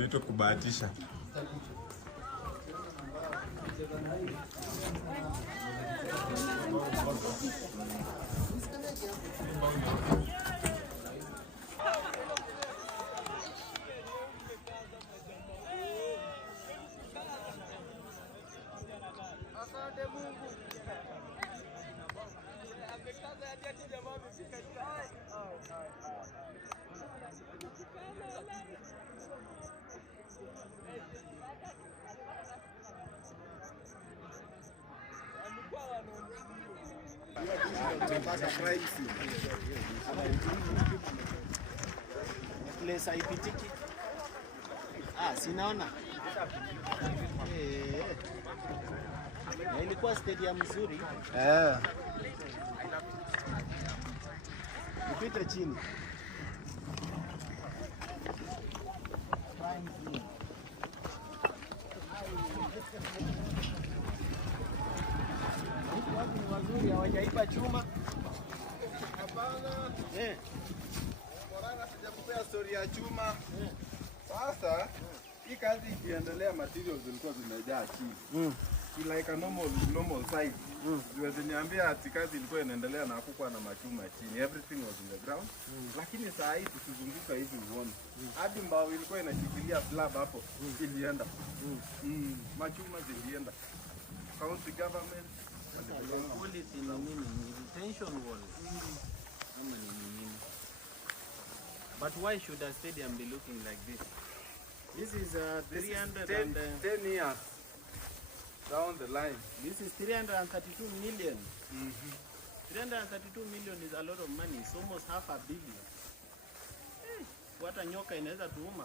Yetu kubahatisha. Asante Mungu. Place haipitiki. Sinaona. Ilikuwa stadium nzuri. Nipite chini. Watu ni wazuri, hawajaipa chuma. Hapana. Morara sijakupea story ya chuma. Sasa hii kazi ikiendelea, materials zilikuwa zimejaa chini. Like a normal size. Ziwezi niambia ati kazi ilikuwa inaendelea na hakukuwa na machuma chini. Everything was in the ground. Lakini saa hii tukizunguka hivi uone. Hadi mbao ilikuwa inashikilia slab hapo ilienda. Machuma zilienda. County government. Quality ni nini? Retention wall. But why should a stadium be looking like this? This is 10 years down the line. This is 332 million. 332 million is a lot of money. It's almost half a billion. What nyoka inaweza tuuma.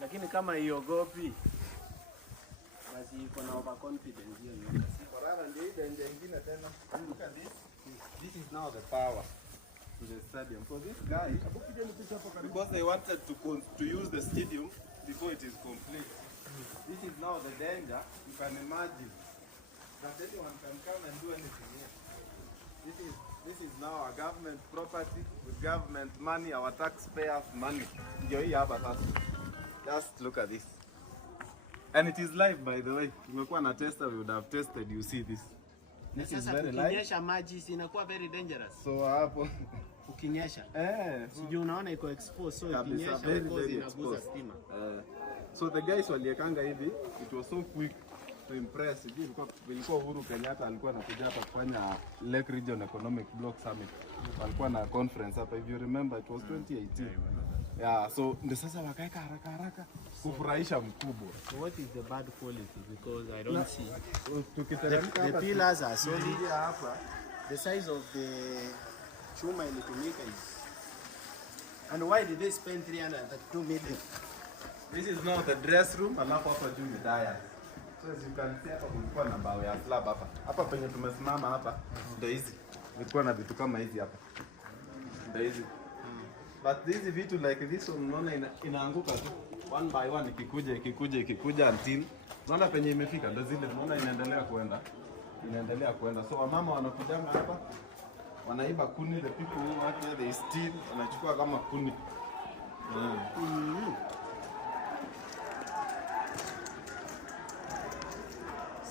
Lakini kama iogopi, basi iko na overconfidence hiyo nyoka. Morara ndio ile nyingine tena. Look at this. This is now the power to the stadium. For this guy, because they wanted to use the stadium before it is complete. This is now the danger. You can imagine that anyone can come and do anything here. This is now our government property with government money, our taxpayers' money. Just look at this. And it is live, by the way. Tumekuwa na tester, we would have tested. You see this. This is very live. Ukinyesha maji inakuwa very dangerous. So hapo ukinyesha. Sijui unaona iko exposed, so ukinyesha because inaguza stima. So the guys waliekanga hivi, it was so quick to impress. Ilikuwa Uhuru Kenyatta alikuwa anakuja hapa kufanya Lake Region Economic Block Summit. Walikuwa na conference hapa, if you remember, it was 2018. Yeah, so ndio sasa wakaeka haraka kufurahisha mkubwa. So what is the bad quality? Because I don't see. The pillars are solid hapa. The size of the chuma ilitumika is. And why did they spend 332 million? This is now the dress room, alafu hapa juu ni diet. So as you can see hapa kulikuwa na mbao ya slab hapa. Hapa penye tumesimama hapa ndio hizi. Kulikuwa na vitu kama hizi hapa. Ndio hizi. But these vitu like this unaona inaanguka tu one by one, ikikuja until unaona penye imefika, ndio zile unaona inaendelea kuenda. So wamama wanakujanga hapa wanaiba kuni, the people who work here they steal, wanachukua kama kuni.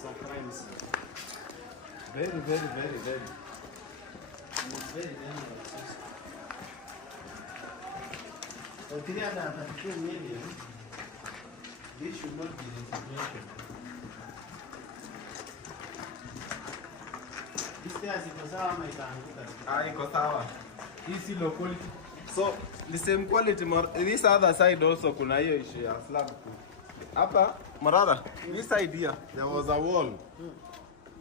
Sometimes Very. It's very dangerous. So 332 million, this should not be resignation. This stairs iko sawa ama itaanguka? Iko sawa. Hii si low quality. So the same quality, this other side also kuna hiyo issue ya slab tu. Hapa Morara, this side here there was a wall.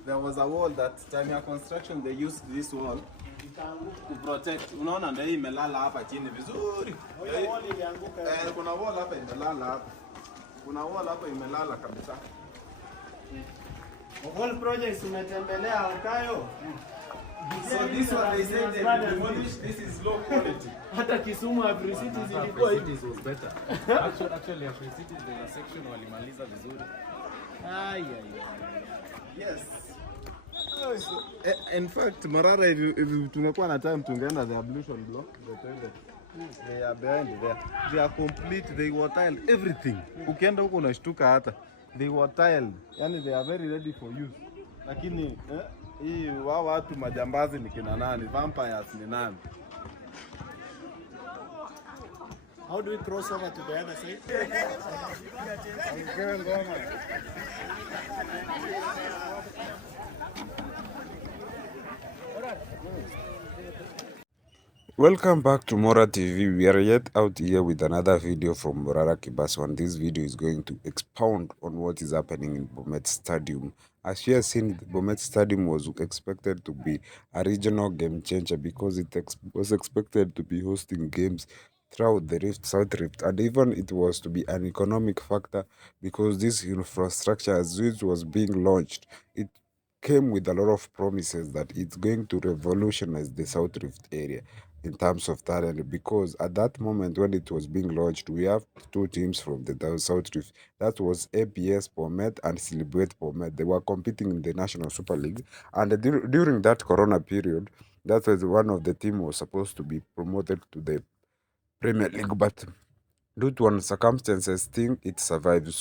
There was a wall that time ya construction they used this wall to protect. Unaona ndio imelala hapa chini vizuri. Hiyo wall ilianguka. Kuna wall hapa imelala hapa. Kuna wall hapa imelala kabisa. All projects umetembelea Okayo. So this one they said they demolished. This is low quality. Hata Kisumu Afri Cities ilikuwa hivi. It was better. Actually Afri Cities the section walimaliza vizuri. Yes. In fact, Morara, if tumekuwa na time tungeenda the ablution block, the toilet. They are behind there. They are complete. They were tiled. Everything. Ukienda huko unashtuka hata. They were tiled. Yani they are very ready for use. Lakini hii wao watu majambazi ni kina nani? Vampires ni nani? How do we cross over to the other side? Welcome back to Morara TV. We are yet out here with another video from Morara Kebaso, and this video is going to expound on what is happening in Bomet Stadium. As you have seen, the Bomet Stadium was expected to be a regional game changer because it was expected to be hosting games throughout the Rift, South Rift, and even it was to be an economic factor because this infrastructure, as it was being launched, it came with a lot of promises that it's going to revolutionize the South Rift area in terms of talent, because at that moment when it was being launched, we have two teams from the South Rift. That was APS Bomet and Celebrate Bomet. They were competing in the National Super League, and during that Corona period, that was one of the team was supposed to be promoted to the Premier League, but due to one circumstances, thing it survived.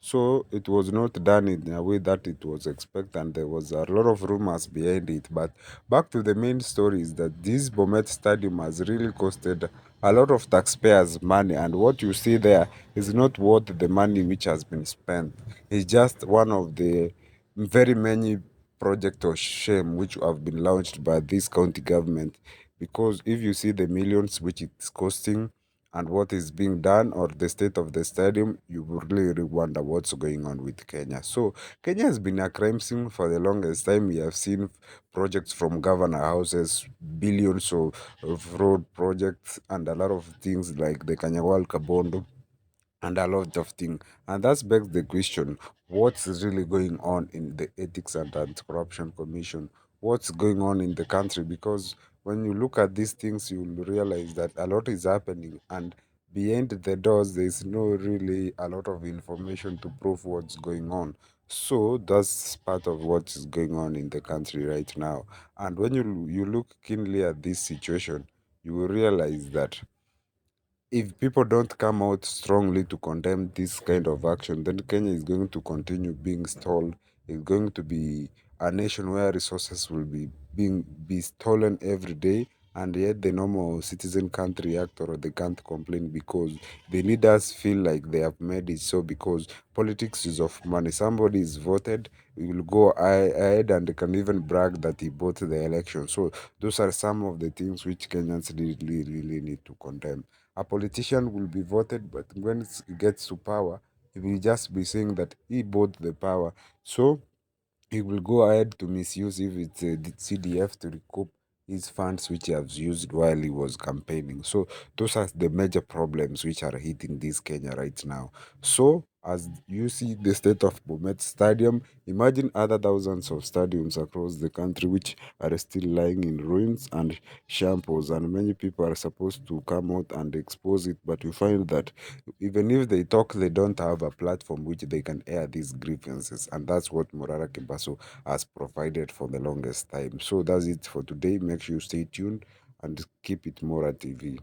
So it was not done in a way that it was expected, and there was a lot of rumors behind it. But back to the main story is that this Bomet Stadium has really costed a lot of taxpayers' money, and what you see there is not worth the money which has been spent. It's just one of the very many projects of shame which have been launched by this county government. Because if you see the millions which it's costing, and what is being done or the state of the stadium, you will really wonder what's going on with Kenya. So Kenya has been a crime scene for the longest time. We have seen projects from governor houses, billions of road projects, and a lot of things like the Kanyawal Kabondo and a lot of things. And that begs the question, what's really going on in the Ethics and Anti-Corruption Commission? What's going on in the country? Because when you look at these things, you'll realize that a lot is happening, and behind the doors, there's no really a lot of information to prove what's going on. So that's part of what is going on in the country right now. And when you look keenly at this situation, you will realize that if people don't come out strongly to condemn this kind of action, then Kenya is going to continue being stalled. It's going to be a nation where resources will be stolen every day, and yet the normal citizen can't react or they can't complain because the leaders feel like they have made it so, because politics is of money. Somebody is voted, he will go ahead and can even brag that he bought the election. So those are some of the things which Kenyans really need to condemn. A politician will be voted, but when it gets to power, he will just be saying that he bought the power. So he will go ahead to misuse if it's the CDF to recoup his funds which he has used while he was campaigning. So those are the major problems which are hitting this Kenya right now. So as you see the state of Bomet Stadium, imagine other thousands of stadiums across the country which are still lying in ruins and shambles, and many people are supposed to come out and expose it, but you find that even if they talk, they don't have a platform which they can air these grievances, and that's what Morara Kebaso has provided for the longest time. So that's it for today. Make sure you stay tuned and keep it Mora TV.